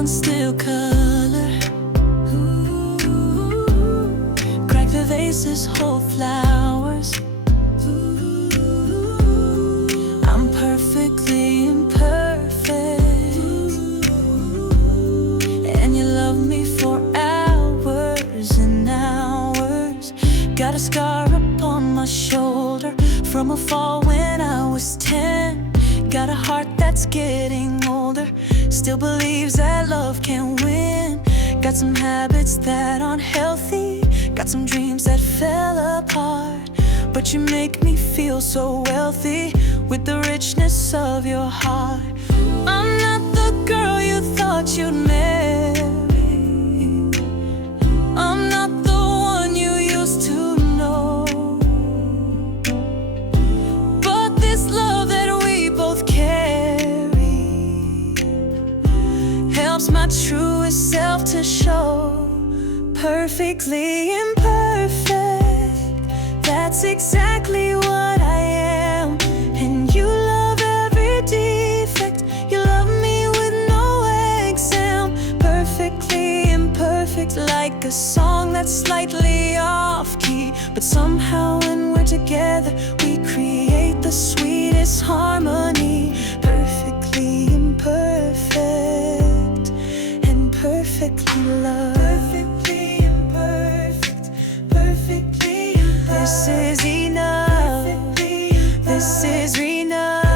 on still color. Ooh, crack the vases, hold flowers. Ooh, I'm perfectly imperfect, and you love me for hours and hours. Got a scar upon my shoulder from a fall when I was 10. Got a heart that's getting older, still believes that love can win. Got some habits that aren't healthy, got some dreams that fell apart. But you make me feel so wealthy with the richness of your heart. I'm not the girl you thought you'd marry. I'm not the one you used to know. But this love that we both carry helps my truest self to show. Perfectly imperfect, that's exactly what I am. And you love every defect, you love me with no exam. Perfectly imperfect, like a song that's slightly off key, but somehow when we're together we create the sweetest harmony. Perfectly imperfect and perfectly loved. Perfectly imperfect, perfectly loved. This is enough, this is enough.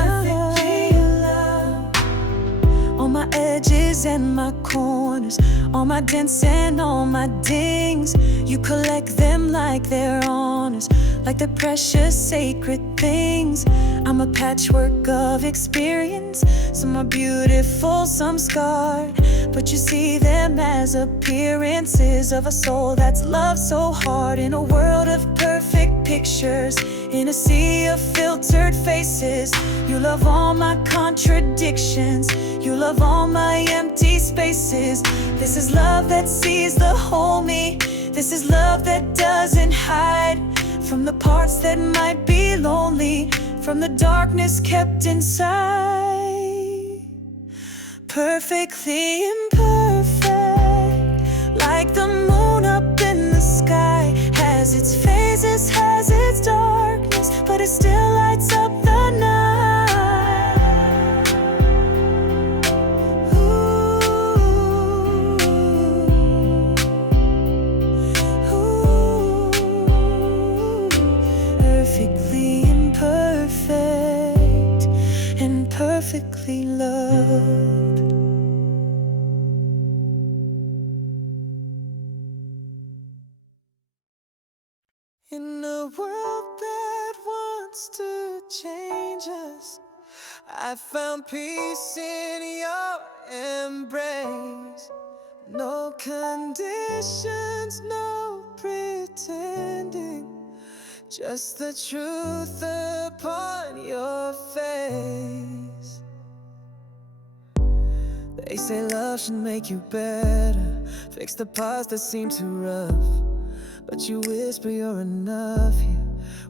On my edges and my corners, all my dents and all my dings, you collect them like they're honors, like they're precious sacred things. I'm a patchwork of experience, some are beautiful, some scarred, but you see them as appearances of a soul that's loved so hard. In a world of perfect pictures, in a sea of filtered faces, you love all my contradictions, you love all my empty spaces. This is love that sees the whole me, this is love that doesn't hide from the parts that might be lonely, from the darkness kept inside. Perfectly imperfect, like the moon up in the sky, has its phases, has its darkness, but it still lights up the night. Ooh, ooh, perfectly imperfect and perfectly loved. In a world that wants to change us, I found peace in your embrace. No conditions, no pretending, just the truth upon your face. They say love should make you better, fix the parts that seem too rough, but you whisper you're enough here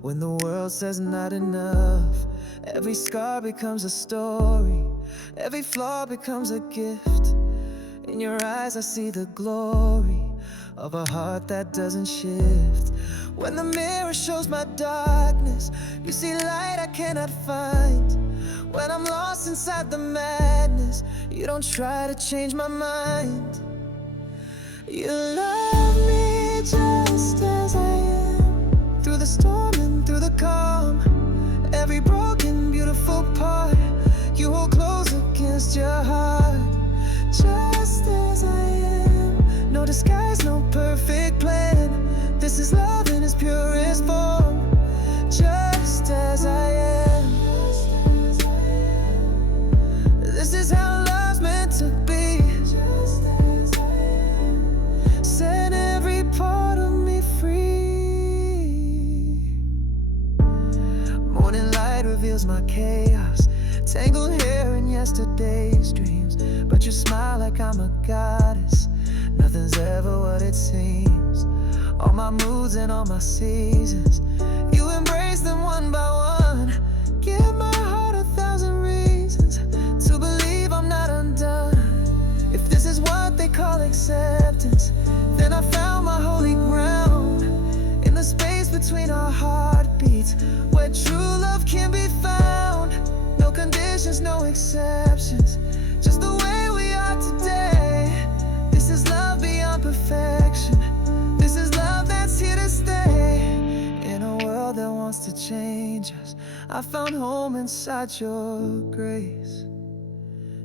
when the world says not enough. Every scar becomes a story, every flaw becomes a gift. In your eyes I see the glory of a heart that doesn't shift. When the mirror shows my darkness, you see light I cannot find. When I'm lost inside the madness, you don't try to change my mind. You love me just as I am, through the storm and through the calm. Every broken, beautiful part you hold close against your heart. Just as I am, no disguise, no perfect plan. This is love in its purest form. Just as I am, this is how love's meant to be. Set every part of me free. Morning light reveals my chaos, tangled hair in yesterday's dreams, but you smile like I'm a goddess. Nothing's ever what it seems. All my moods and all my seasons, you embrace them one by one. Give my heart 1,000 reasons to believe I'm not undone. If this is what between our heartbeats, where true love can be found. No conditions, no exceptions, just the way we are today. This is love beyond perfection. This is love that's here to stay. In a world that wants to change us, I found home inside your grace.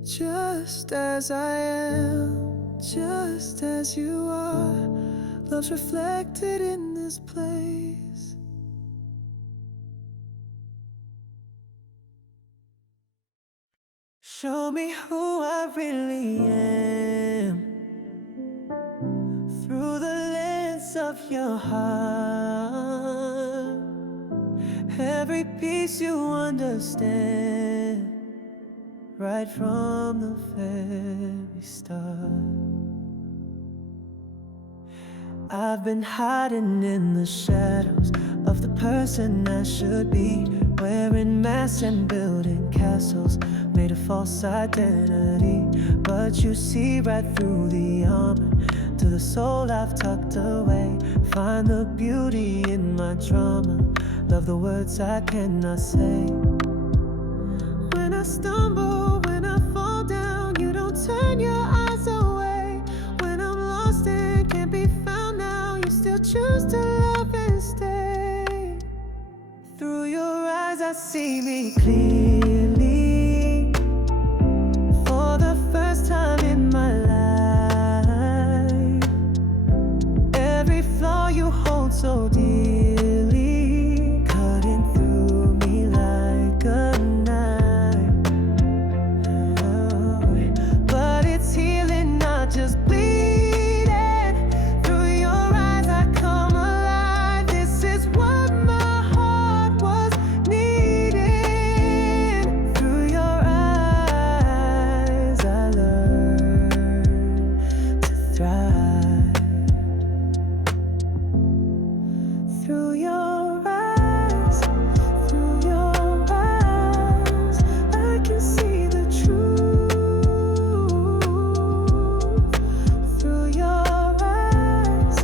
Just as I am, just as you are, love's reflected in this place. Show me who I really am through the lens of your heart. Every piece you understand, right from the very start. I've been hiding in the shadows of the person I should be, wearing masks and building castles made of false identity. But you see right through the armor to the soul I've tucked away. Find the beauty in my drama, love the words I cannot say. When I stumble, when I fall down, you don't turn your eyes away. When I'm lost and can't be found now, you still choose to love and stay. Through your eyes I see me clearly, for the first time in my life. Every flaw you hold so dearly, cutting through me like a knife. But it's healing, not just bleeding. Through your eyes I come alive. This is what my heart was needing. Through your eyes I learned to thrive. Through your eyes, I can see the truth. Through your eyes,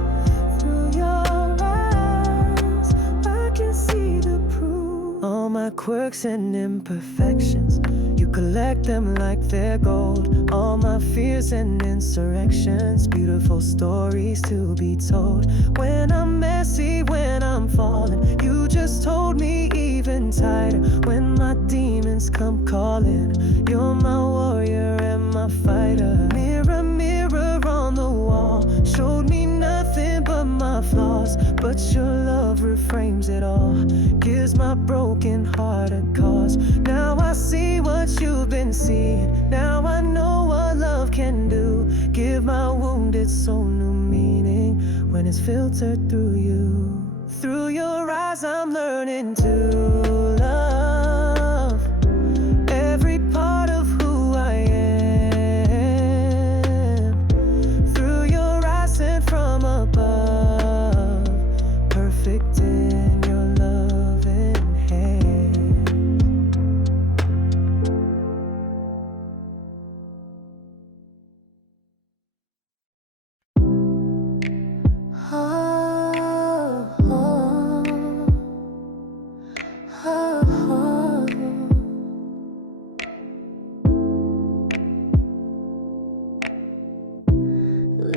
I can see the proof. All my quirks and imperfections, you collect them like they're gold. All my fears and insurrections, beautiful stories to be told. When I'm messy, when I'm falling, you just hold me even tighter. When my demons come calling, you're my warrior and my fighter. Mirror, mirror on the wall, showed me nothing but my flaws, but your love reframes it all, gives my broken heart a cause. Now I see what you've been seeing, now I know what love can do. Give my wounded soul new meaning when it's filtered through you. Through your eyes I'm learning to love every part of who I am. Through your eyes sent from above, perfect in your loving hand.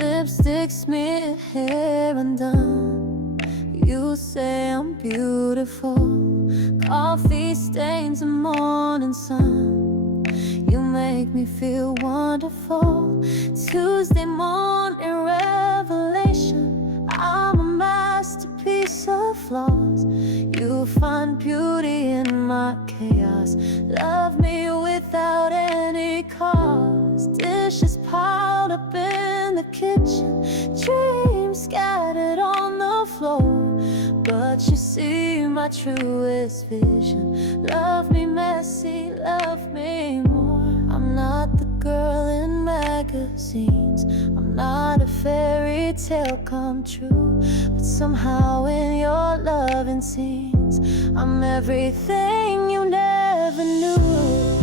Lipstick smeared, hair undone, you say I'm beautiful. Coffee stains, the morning sun, you make me feel wonderful. Tuesday morning revelation, I'm a masterpiece of flaws. You find beauty in my chaos, love me without any cost. Dishes piled up in the kitchen, dreams scattered on the floor, but you see my truest vision. Love me messy, love me more. I'm not the girl in magazines, I'm not a fairy tale come true, but somehow in your loving scenes, I'm everything you never knew.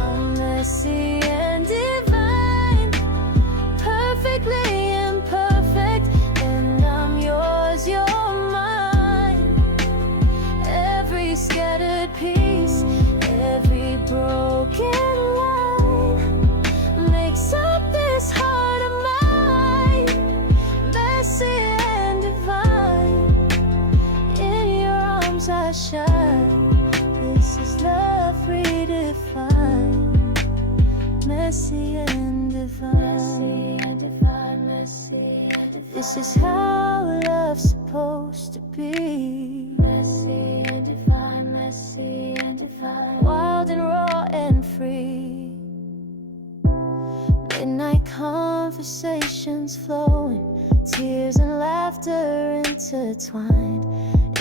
I'm messy and divine, perfectly imperfect, and I'm yours, you're mine. messy and divine. This is how love's supposed to be. Messy and divine, messy and divine. Wild and raw and free. Midnight conversations flowing, tears and laughter intertwined.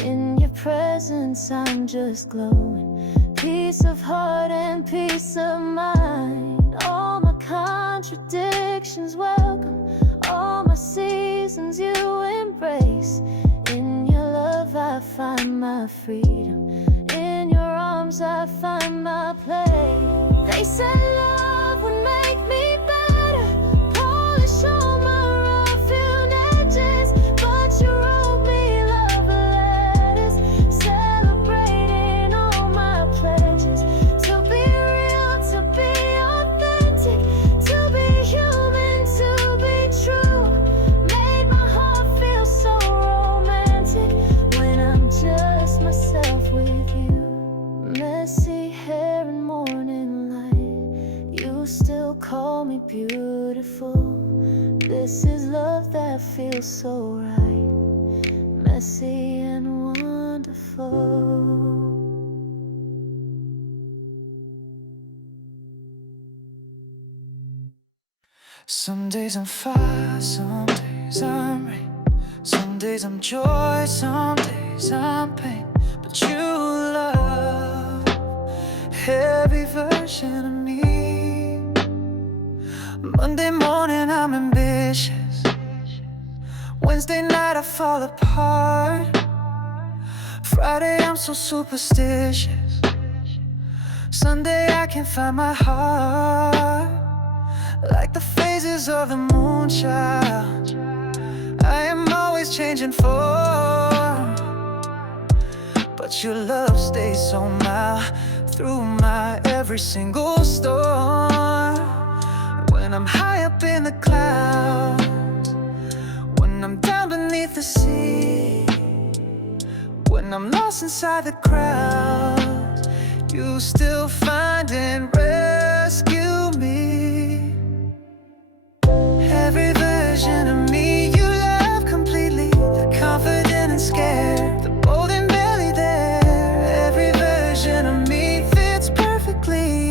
In your presence I'm just glowing. Peace of heart and peace of mind. All my contradictions welcome, all my seasons you embrace. In your love I find my freedom, in your arms I find my place. They said love would make me better, polish all my rough-hewn edges, but you wrote me love letters, celebrating all my pledges. To be real, to be authentic, to be human, to be true, made my heart feel so romantic when I'm just myself with you. Messy hair and morning light, you still call me beautiful. This is love that feels so right, messy and wonderful. Some days I'm fire, some days I'm rain, some days I'm joy, some days I'm pain. But you love every version of me. Monday morning I'm ambitious, Wednesday night I fall apart, Friday I'm so superstitious, Sunday I can't find my heart. Like the phases of the moon child, I am always changing form, but your love stays so mild through my every single storm. When I'm high up in the clouds, when I'm down beneath the sea, when I'm lost inside the crowd, you still find and rescue me. Every version of me you love completely, the confident and scared, the bold and barely there. Every version of me fits perfectly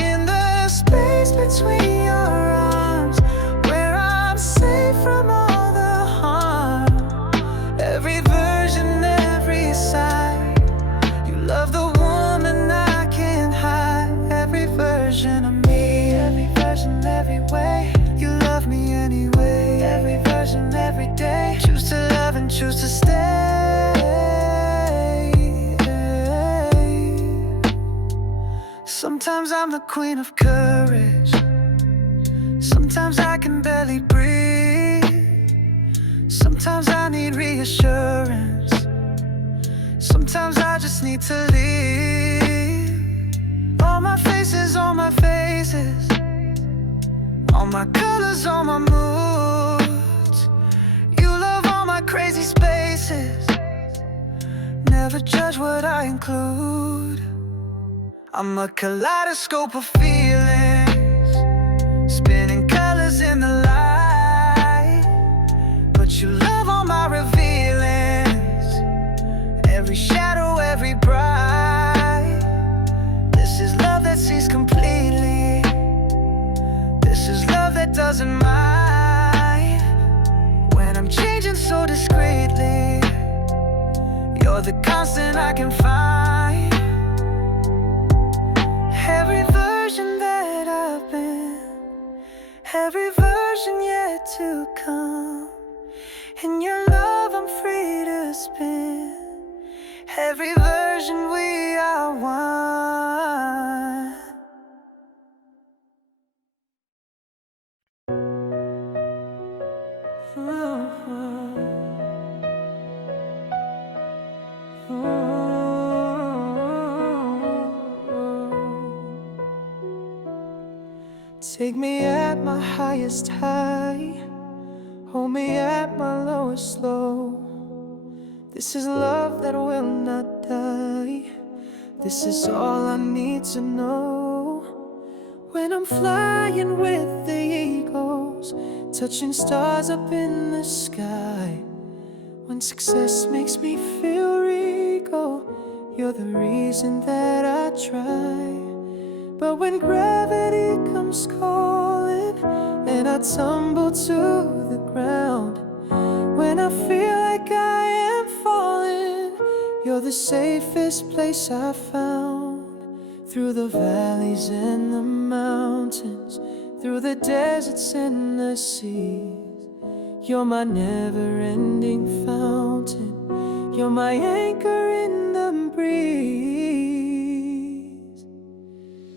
in the space between your arms, where I'm safe from all the harm. Every version, every side, you love the woman I can't hide. Every version of me, every version, every way, you love me anyway. Every version, every day, choose to love and choose to stay. Sometimes I'm the queen of courage, sometimes I can barely breathe, sometimes I need reassurance, sometimes I just need to leave. All my faces, all my faces, all my colors, all my moods, you love all my crazy spaces, never judge what I include. I'm a kaleidoscope of feelings, spinning colors in the light, but you love all my revealings, every shadow, every bright. This is love that sees completely, this is love that doesn't mind. When I'm changing so discreetly, you're the constant I can find. Every version that I've been, every version yet to come, in your love I'm free to spin. Every version we are one. Take me at my highest high, hold me at my lowest low. This is love that will not die, This is all I need to know. When I'm flying with the eagles, touching stars up in the sky, when success makes me feel regal, you're the reason that I try. But when gravity comes calling and I tumble to the ground, when I feel like I am falling, you're the safest place I found. Through the valleys and the mountains, through the deserts and the seas, you're my never-ending fountain. You're my anchor in the breeze.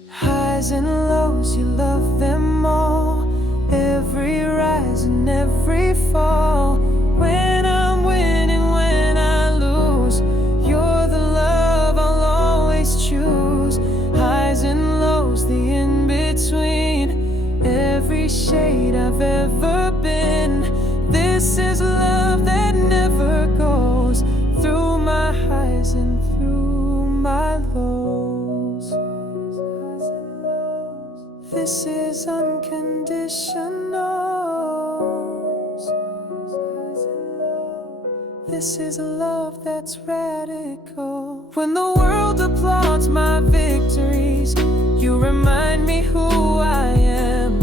Highs and lows, you love them all. Every rise and every fall. When I'm winning, when I lose, you're the love I'll always choose. Highs and lows, the in-between, every shade I've ever been. This is love that never goes, through my highs and through my lows. This is unconditional. This is a love that's radical. When the world applauds my victories, you remind me who I am.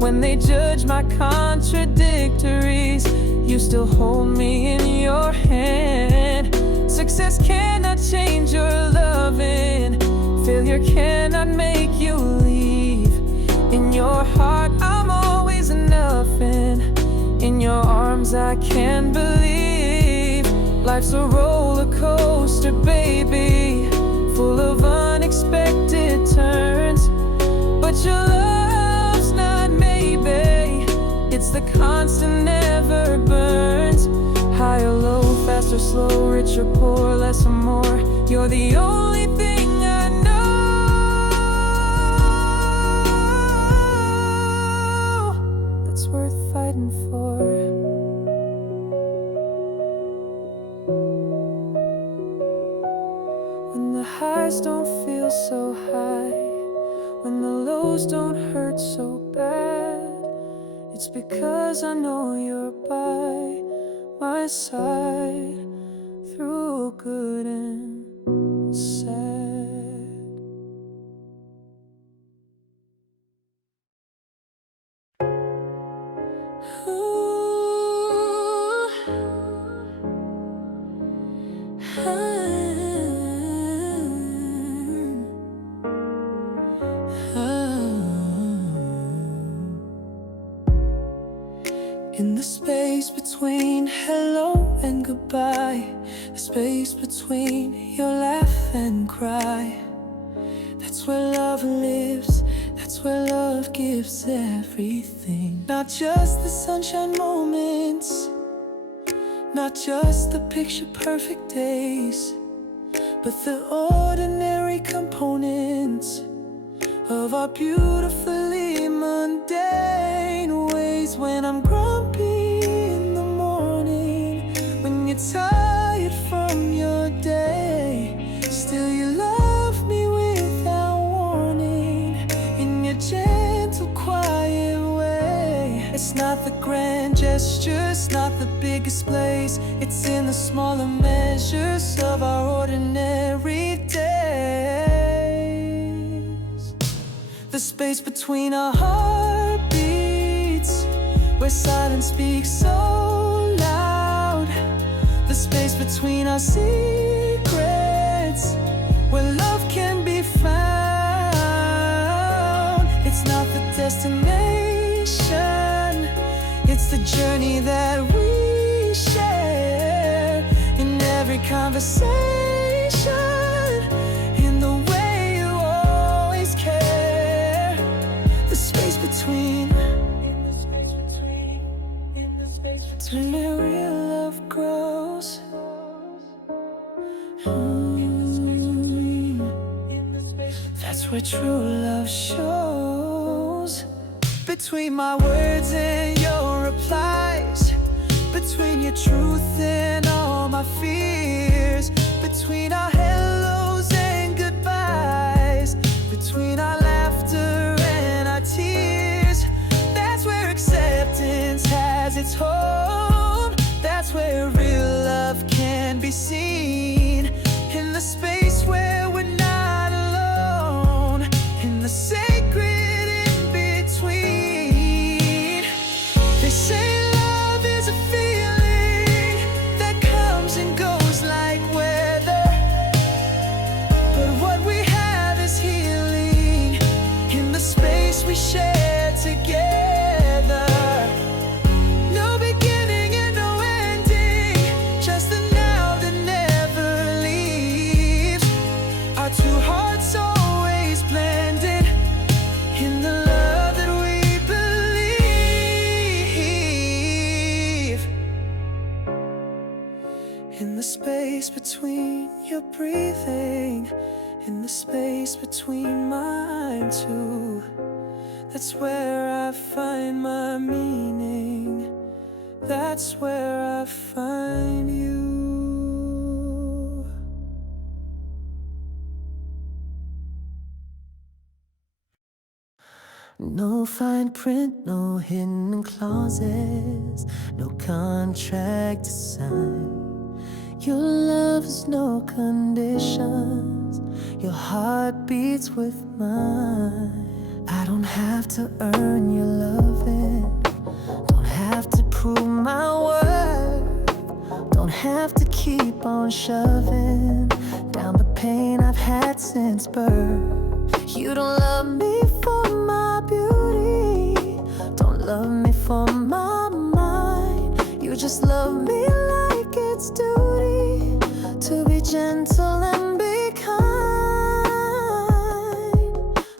When they judge my contradictories, you still hold me in your hand. Success cannot change your loving. Failure cannot make you leave. In your heart I'm always enough, and in your arms I can believe. Life's a roller coaster, baby, full of unexpected turns, but your love's not maybe. It's the constant, never burns. High or low, fast or slow, rich or poor, less or more, you're the only thing I know that's worth fighting for. When the highs don't feel so high, when the lows don't hurt so bad, it's because I know you're by my side through good and sad. Ooh. In the space between hello and goodbye, the space between your laugh and cry, that's where love lives, that's where love gives everything. Not just the sunshine moments, not just the picture-perfect days, but the ordinary components of our beautifully mundane ways. When I'm grumpy in the morning, when you're tired from your day, still you love me without warning, in your gentle, quiet way. It's not the grand gestures, not the big displays, it's in the smaller measures of our ordinary days. The space between our heartbeats, where silence speaks so loud. The space between our secrets, where love can be found. It's not the destination, it's the journey that we share. In every conversation, in the way you always care. The space between, between where real love grows. That's where true love shows. Between my words and your replies, between your truth and all my fears, between our hellos and you're breathing in the space between mine two. That's where I find my meaning. That's where I find you. No fine print, no hidden clauses, no contract to sign. Your love has no conditions, your heart beats with mine. I don't have to earn your loving, don't have to prove my worth, don't have to keep on shoving down the pain I've had since birth. You don't love me for my beauty, don't love me for my mind. You just love me like it's duty to be gentle and be kind.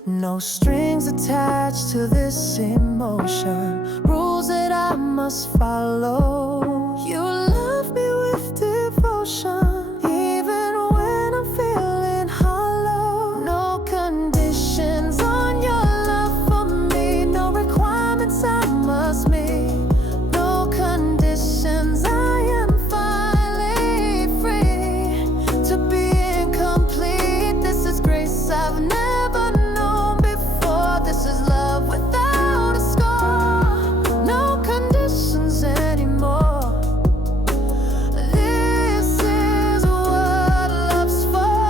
No strings attached to this emotion, rules that I must follow. You love me with devotion, even when I'm feeling hollow. No conditions on your love for me, no requirements I must meet. No conditions, I am finally free to be incomplete. This is grace I've never known before. This is love without a score. No conditions anymore. This is what love's for.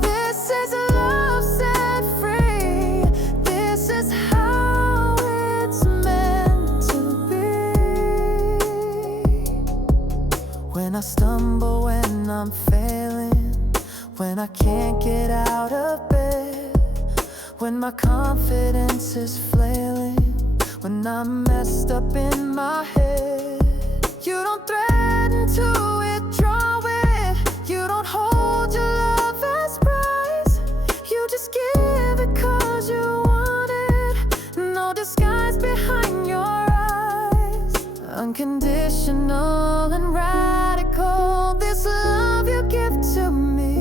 This is love set free. This is how it's meant to be. When I stumble, when I'm failing, when I can't get out of bed, when my confidence is flailing, when I'm messed up in my head, you don't threaten to withdraw it. You don't hold your love as prize. You just give it 'cause you want it. No disguise behind your eyes. Unconditional and radical, this love you give to me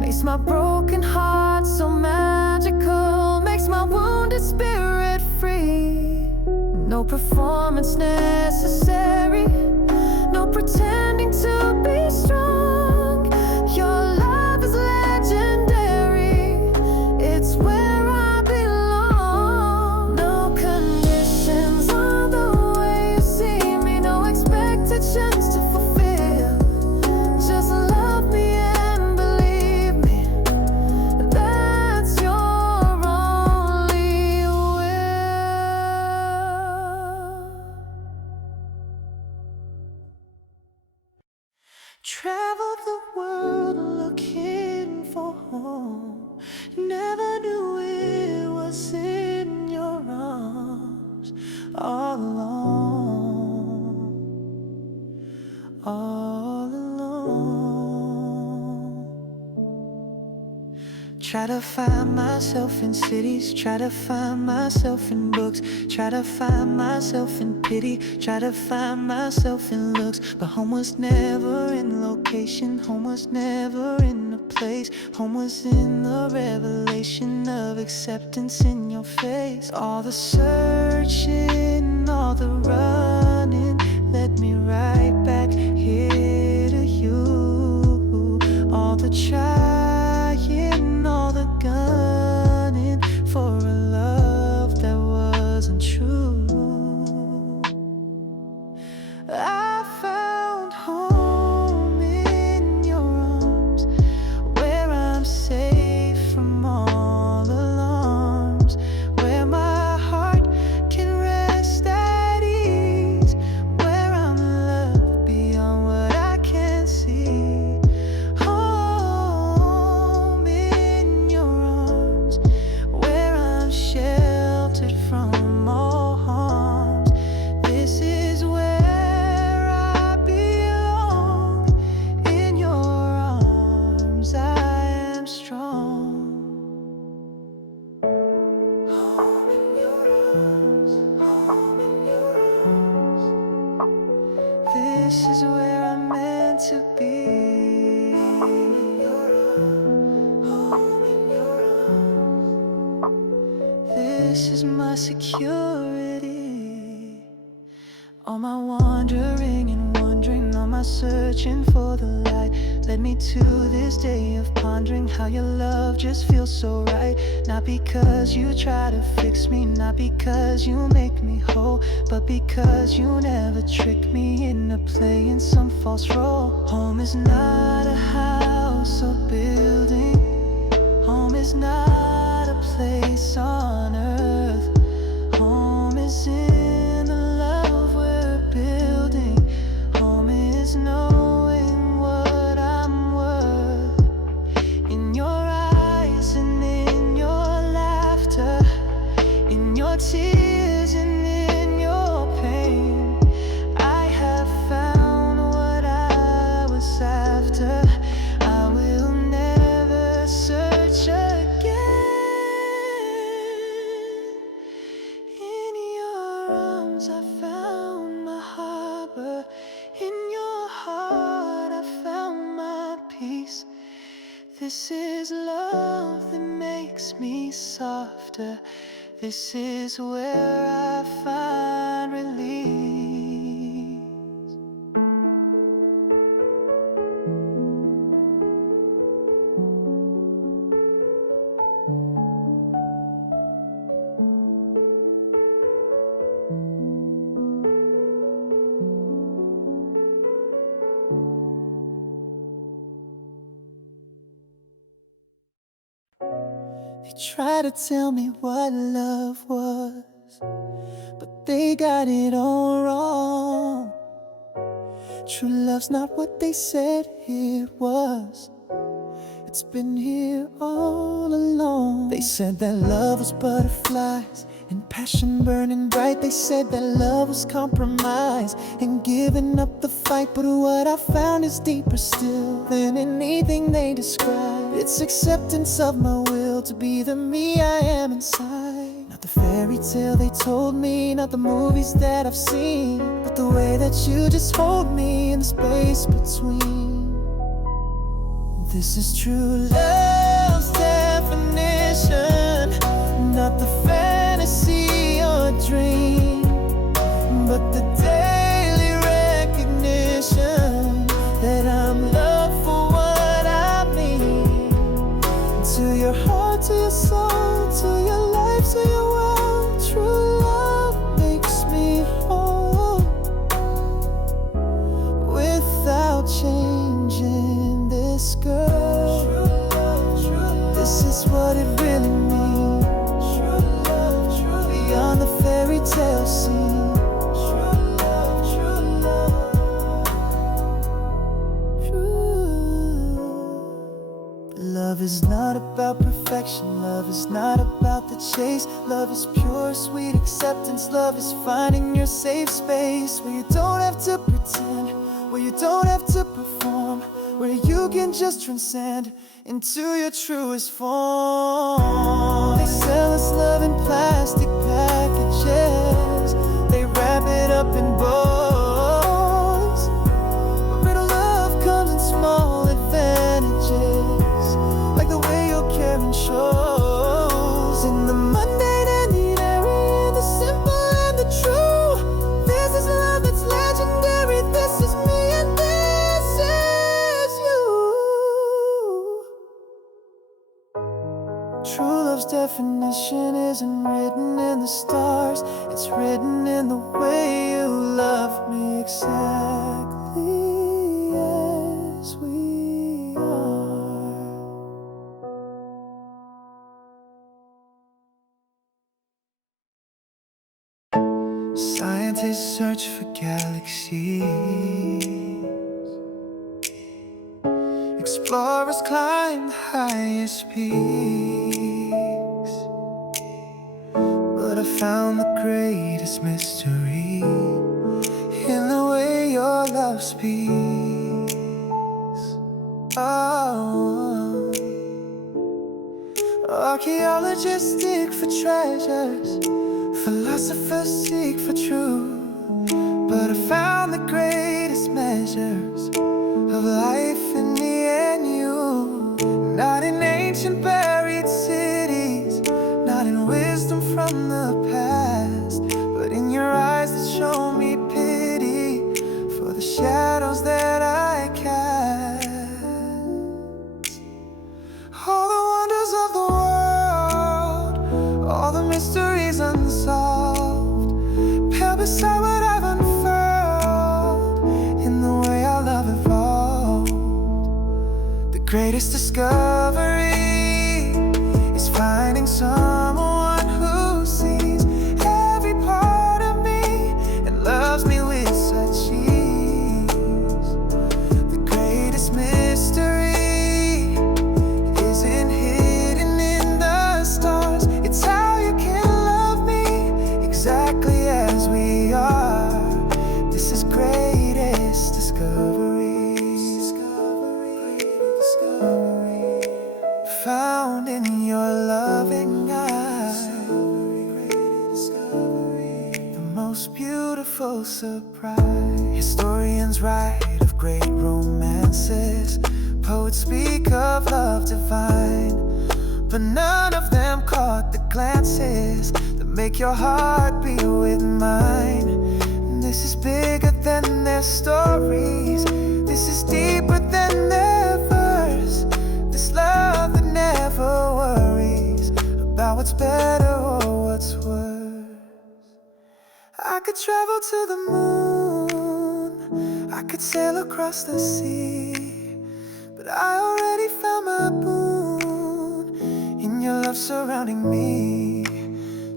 makes my broken heart so magical, makes my wounded spirit free. No performance necessary, no pretending to be strong. Your love is legendary, it's where I belong. No conditions on the way you see me, no expectations to fulfill. Just love me and believe me, that's your only will. Traveled the world looking for home, never knew it was in your arms. All alone, all alone. Try to find myself in cities, try to find myself in books, try to find myself in pity, try to find myself in looks. But home was never in location, home was never in a place. Home was in the revelation of acceptance in your face. All the searching, all the running led me right back here to you. All the trying, all the gunning for a love that wasn't true. I found home in your arms, where I'm safe from all alarms, where my heart can rest at ease, where I'm loved beyond what I can see. Oh, this is my security. All my wandering and wondering, all my searching for the light led me to this day of pondering how your love just feels so right. Not because you try to fix me, not because you make me whole, but because you never trick me into playing some false role. Home is not a house or building. Home is not a place on earth. Home is in the love we're building. Home is knowing what I'm worth. In your eyes and in your laughter, in your tears and in your pain, I have found what I was after. I will never search again. In your arms I found my harbor. In your heart I found my peace. This is love that makes me softer. This is where I find release. They try to tell me what love was, but they got it all wrong. True love's not what they said it was. It's been here all along. They said that love was butterflies and passion burning bright. They said that love was compromise and giving up the fight. But what I found is deeper still than anything they describe. It's acceptance of my will to be the me I am inside. Not the fairy tale they told me, not the movies that I've seen, but the way that you just hold me in the space between. This is true love's definition, not the fantasy or dream, but the daily recognition that I'm loved for what I mean. To your heart, to your soul, to your life, to your world, true love makes me whole without changing this girl. This is what it really means. Beyond the fairy tale scene. Love is not about perfection. Love is not about the chase. Love is pure, sweet acceptance. Love is finding your safe space where you don't have to pretend, where you don't have to perform, where you can just transcend into your truest form. They sell us love in plastic packages. They wrap it up in bows. But real love comes in small advantages, like the way your caring shows in the mundane and the airy, the simple and the true. This is love that's legendary. This is me and this is you. True love's definition isn't written in the stars. It's written in the way you love me exactly as we are. Scientists search for galaxies. Explorers climb the highest peaks. But I found the greatest mystery in the way your love speaks. Oh, archaeologists dig for treasures, philosophers seek for truth. But I found the greatest measures of life in me and you. Not in ancient buried cities, not in wisdom from the All the wonders of the world, all the mysteries unsolved, pale beside what I've unfurled in the way our love evolved. The greatest discovery is finding someone who sees every part of me and loves me with such ease. The greatest mystery isn't hidden in the stars. It's how you can love me exactly as we are. This is greatest discovery. Found in your loving eyes, the most beautiful surprise. Historians write of great romances, poets speak of love divine, but none of them caught the glances that make your heart beat with mine. And this is bigger than their stories, this is deeper than their verse. This love that never worries about what's better or what's worse. I could travel to the moon, I could sail across the sea, but I already found my boon in your love surrounding me.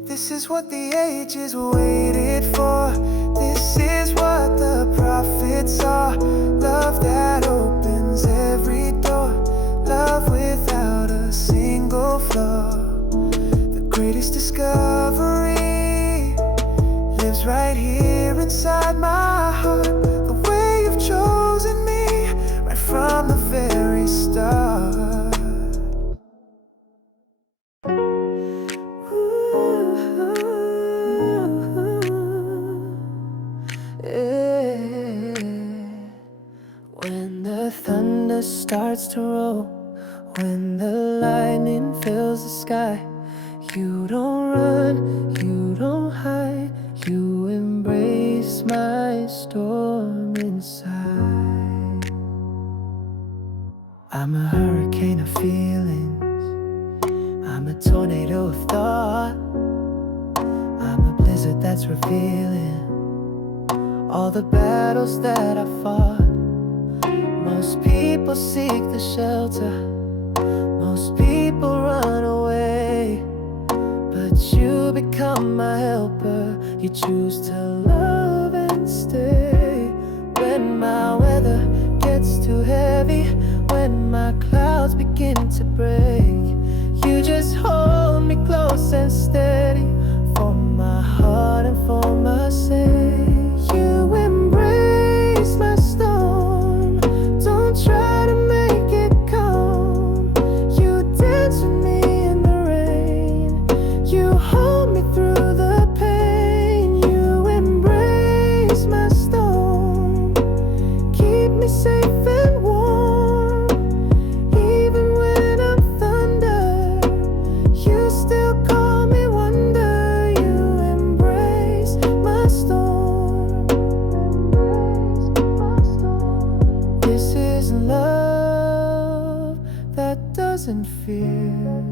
This is what the ages waited for, this is what the prophets saw. Love that opens every door, love without a single flaw. The greatest discovery lives right here inside my heart. The way you've chosen me right from the very start. When the thunder starts to roll, when the lightning fills the sky, you don't run, you don't hide, you embrace my storm inside. I'm a hurricane of feelings, I'm a tornado of thought, I'm a blizzard that's revealing all the battles that I fought. Most people seek the shelter, most people run away, but you become my helper, you choose to love and stay. When my weather gets too heavy, when my clouds begin to break, you just hold me close and steady, for my heart and for my sake. You embrace my storm, don't try to make it calm. You dance with me in the rain, you hold me through the pain. You embrace my storm, keep me safe and warm. Even when I'm thunder, you still call me wonder. You embrace my storm, This is love that doesn't fear,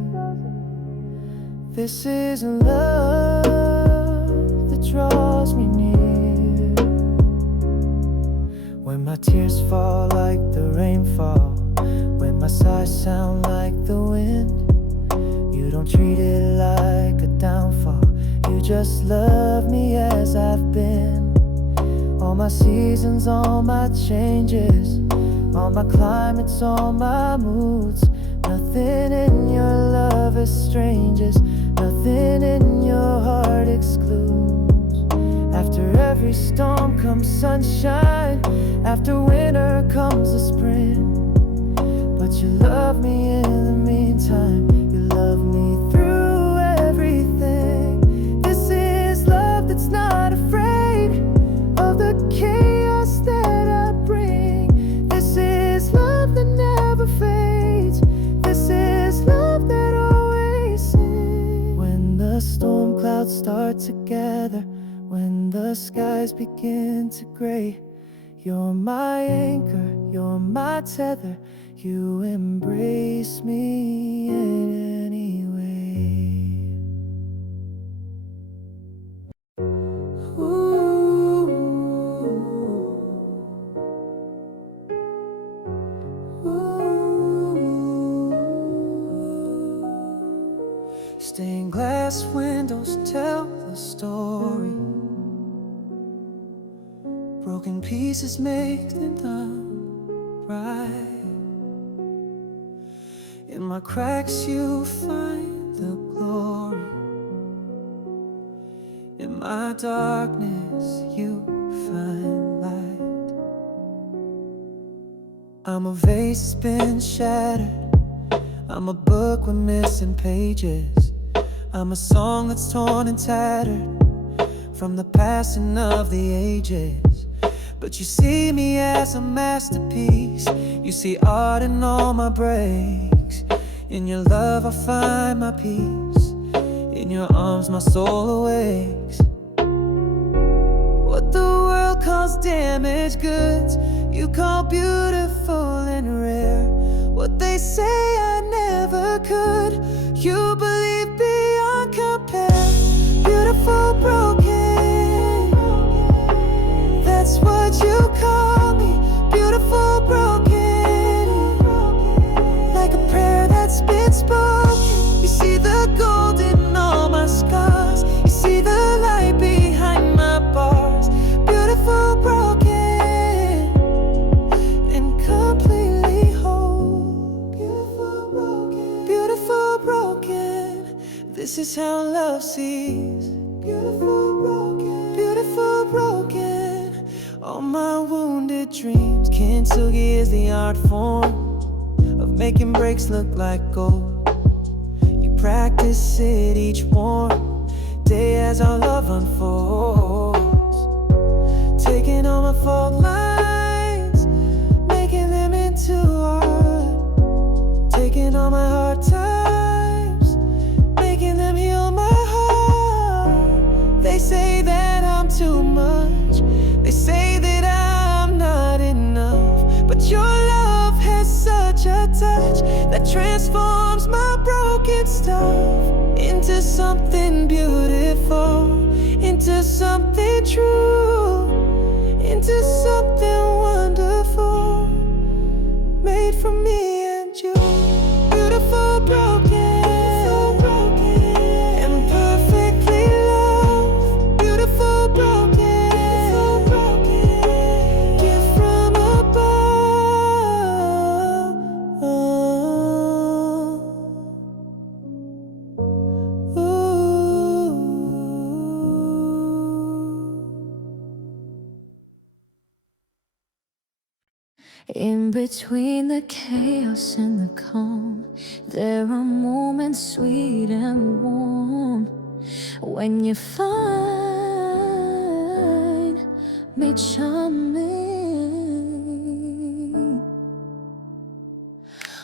this is love that draws me near. When my tears fall like the rainfall, when my sighs sound like the wind, you don't treat it like a downfall, you just love me as I've been. All my seasons, all my changes, all my climates, all my moods, nothing in your love is strangers, nothing in your heart excludes. After every storm comes sunshine, after winter comes the spring, but you love me in the meantime, you love me through everything. This is love that's not afraid of the chaos that I bring. This is love that never fades, this is love that always sings. When the storm clouds start to gather, when the skies begin to gray, you're my anchor, you're my tether, you embrace me Stained glass windows tell the story. Broken pieces make them done right. In my cracks you find the glory. In my darkness you find light. I'm a vase that's been shattered. I'm a book with missing pages. I'm a song that's torn and tattered from the passing of the ages. But you see me as a masterpiece. You see art in all my breaks. In your love I find my peace. In your arms my soul awakes. What the world calls damaged goods, you call beautiful and rare. What they say I never could, you believe beyond compare. Beautiful broken, that's what you call me. Beautiful broken, like a prayer that's been spoken. You see the gold in all my scars. You see the light behind my bars. Beautiful broken and completely whole. Beautiful broken, beautiful broken. This is how love sees. Beautiful broken, beautiful broken. All my wounded dreams. Kintsugi is the art form of making breaks look like gold. You practice it each warm day as our love unfolds. Taking all my fault lines, making them into art. Taking all my hard times, making them heal my heart. They say that I'm too much, they say that I'm not enough, but your love has such a touch that transforms my broken stuff into something beautiful, into something true, into something wonderful, made for me and you. Beautiful broken, imperfectly loved. Beautiful broken, gift from above. In between the chaos and the calm, there are moments sweet and warm. When you find me charming,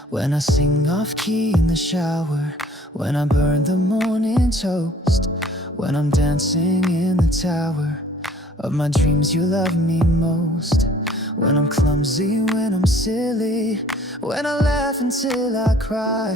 when I sing off key in the shower, when I burn the morning toast, when I'm dancing in the tower of my dreams, you love me most. When I'm clumsy, when I'm silly, when I laugh until I cry,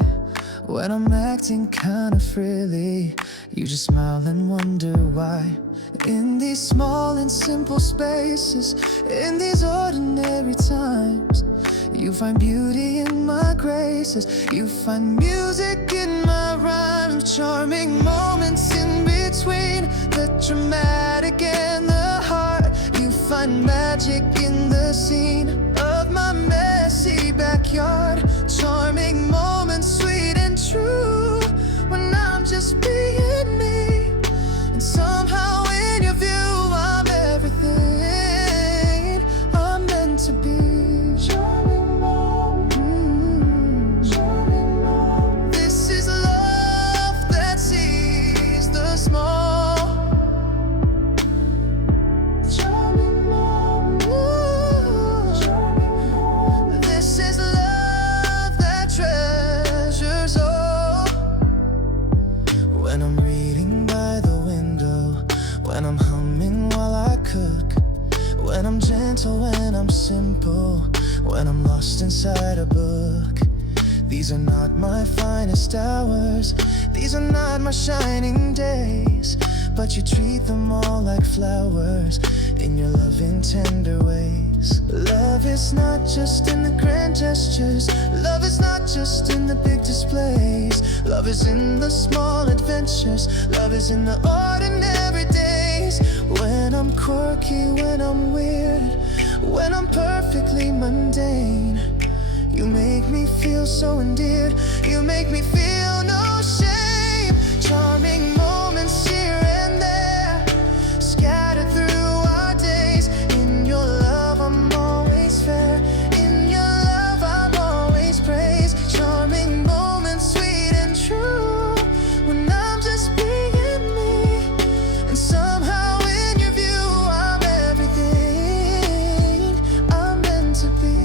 when I'm acting kinda frilly, you just smile and wonder why. In these small and simple spaces, in these ordinary times, you find beauty in my graces. You find music in my rhymes. Charming moments in between the dramatic and the heart. You find magic in the scene of my messy backyard. Charming moments, sweet and true, when I'm just being me. And somehow in your view I'm everything I'm meant to be. Charming moments, charming moments. This is love that sees the small. Charming moments, charming moments. This is love that treasures all. When I'm reading by the window, when I'm humming while I cook, when I'm gentle, when I'm simple, when I'm lost inside a book. These are not my finest hours, these are not my shining days, but you treat them all like flowers in your loving, tender ways. Love is not just in the grand gestures. Love is not just in the big displays. Love is in the small adventures. Love is in the ordinary days. When I'm quirky, when I'm weird, when I'm perfectly mundane, you make me feel so endeared. You make me feel no shame. Charming moments here and there, scattered through our days. In your love I'm always fair. In your love I'm always praised. Charming moments, sweet and true, when I'm just being me. And somehow in your view I'm everything I'm meant to be.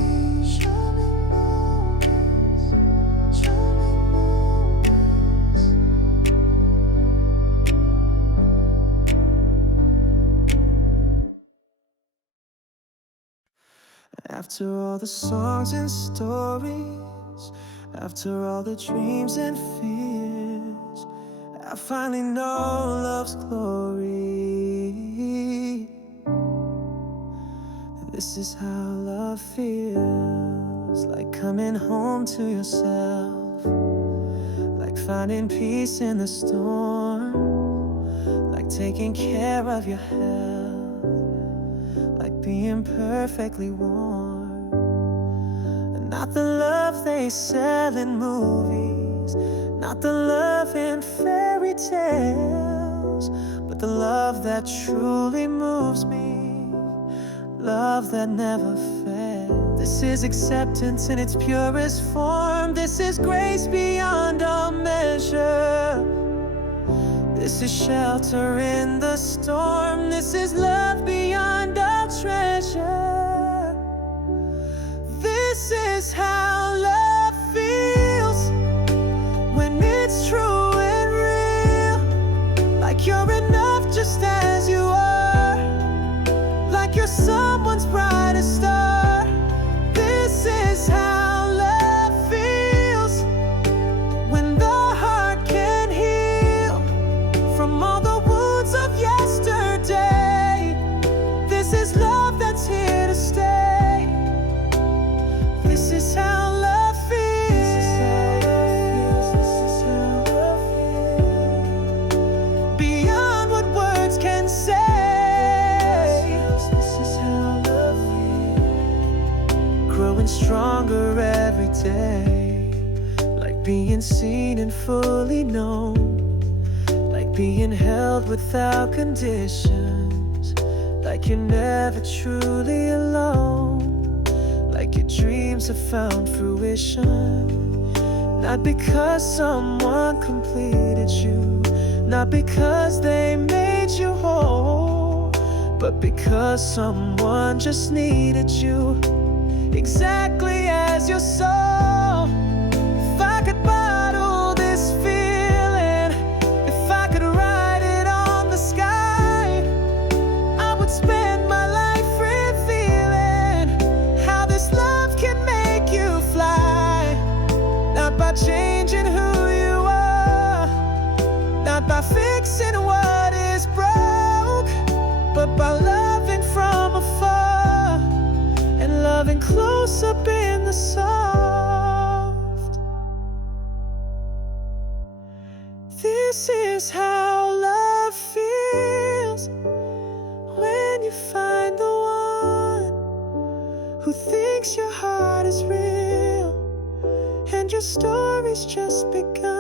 After all the songs and stories, after all the dreams and fears, I finally know love's glory. This is how love feels, like coming home to yourself, like finding peace in the storm, like taking care of your health, like being perfectly warm. And not the love they sell in movies, not the love in fairy tales, but the love that truly moves me, love that never fails. This is acceptance in its purest form. This is grace beyond all measure. This is shelter in the storm. This is love beyond all treasure. This is how love feels when it's true and real. Like you're enough just as you are, like you're someone's brightest star. This is how love feels when the heart can heal from all the wounds of yesterday. This is love that's here to stay. This is how love feels. This is how love feels. Beyond what words can say. This is how love feels. Growing stronger every day, like being seen and fully known, like being held without conditions, like you're never truly alone, like your dreams have found fruition. Not because someone completed you, not because they made you whole, but because someone just needed you exactly as your soul. If I could bottle this feeling, if I could write it on the sky, I would spend my life revealing how this love can make you fly. Not by changing who you are, not by fixing what is broke, but by loving from afar and loving close up in the soft. This is how love feels when you find the one who thinks your heart is real and your story's just begun.